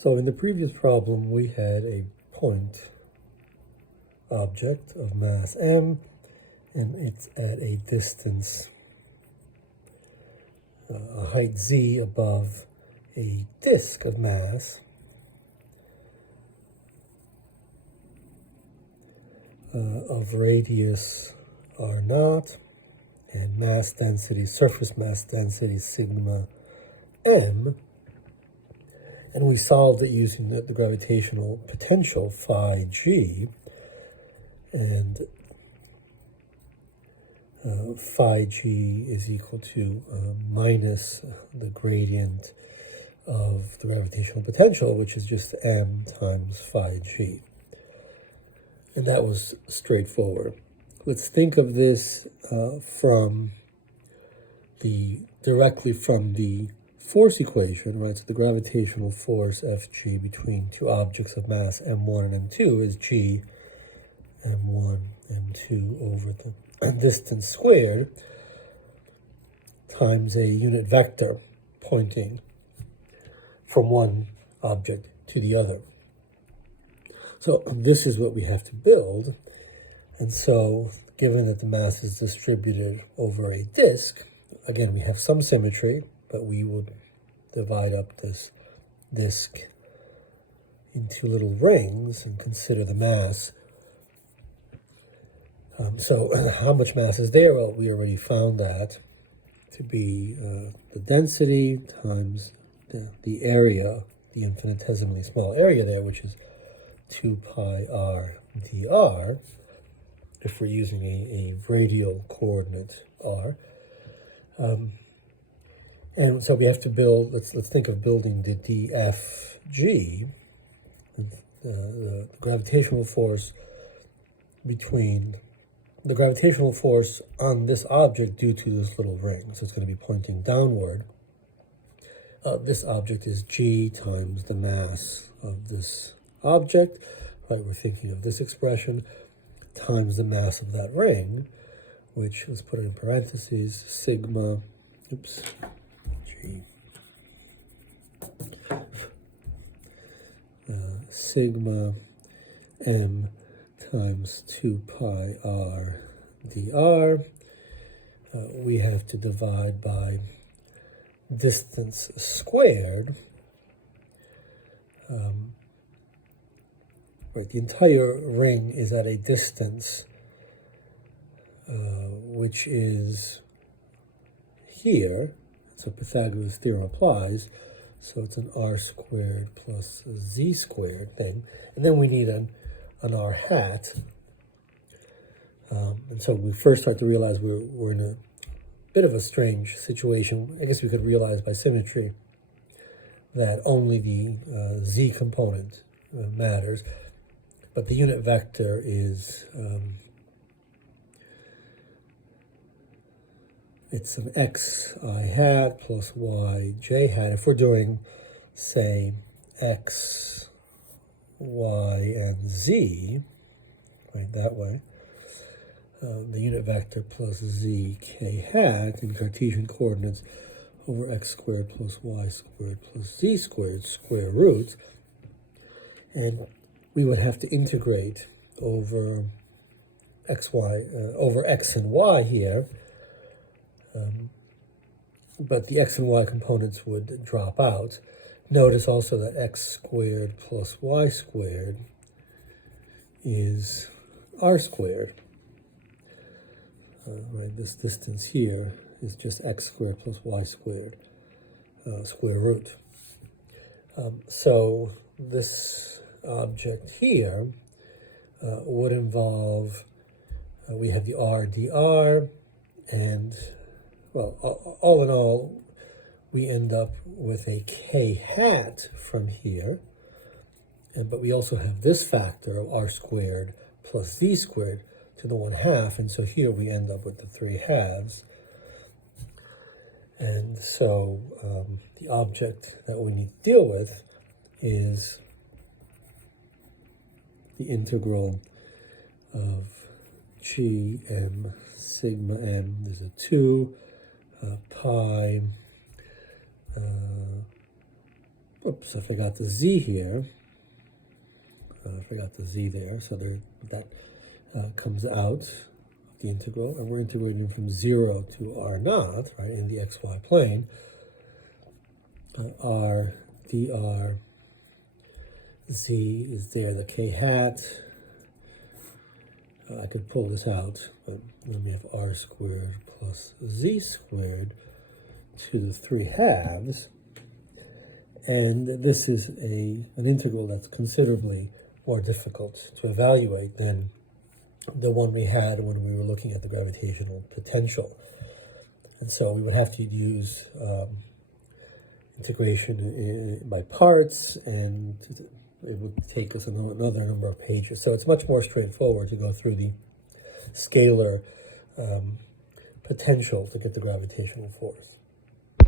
So in the previous problem, we had a point object of mass m, and it's at a distance, a height z above a disk of mass of radius r naught and mass density, surface mass density sigma m. And we solved it using the gravitational potential phi g, and phi g is equal to minus the gradient of the gravitational potential, which is just m times phi g. And that was straightforward. Let's think of this directly from the force equation, right? So the gravitational force Fg between two objects of mass m1 and m2 is g m1, m2 over the distance squared times a unit vector pointing from one object to the other. So this is what we have to build. And so given that the mass is distributed over a disk, again, we have some symmetry, but we would divide up this disk into little rings and consider the mass. So how much mass is there? Well, we already found that to be the density times the area, the infinitesimally small area there, which is 2 pi r dr, if we're using a radial coordinate r. And so we have to build, let's think of building the dfg, the gravitational force on this object due to this little ring. So it's going to be pointing downward. This object is g times the mass of this object, right? We're thinking of this expression, times the mass of that ring, which, let's put it in parentheses, sigma, sigma m times 2 pi r dr. We have to divide by distance squared. Right, the entire ring is at a distance which is here. So Pythagoras' theorem applies. So it's an r squared plus a z squared thing. And then we need an r hat. And so we first start to realize we're in a bit of a strange situation. I guess we could realize by symmetry that only the z component matters. But the unit vector is, it's an xi hat plus yj hat. If we're doing, say, x, y, and z, right, that way, the unit vector plus zk hat in Cartesian coordinates over x squared plus y squared plus z squared square root. And we would have to integrate over over x and y here. But the x and y components would drop out. Notice also that x squared plus y squared is r squared. Right, this distance here is just x squared plus y squared square root. So this object here would involve, we have the r dr, and, well, all in all, we end up with a k hat from here, but we also have this factor of r squared plus z squared to the 1/2, and so here we end up with the 3/2. And so the object that we need to deal with is the integral of g m sigma m. There's a 2 pi oops, I forgot the z here. I forgot the z there, so that comes out of the integral, and we're integrating from 0 to r naught, right, in the xy plane. R dr z is there, the k hat. I could pull this out, but then we have r squared plus z squared to the 3/2. And this is an integral that's considerably more difficult to evaluate than the one we had when we were looking at the gravitational potential. And so we would have to use integration by parts, and it would take us another number of pages. So it's much more straightforward to go through the scalar potential to get the gravitational force.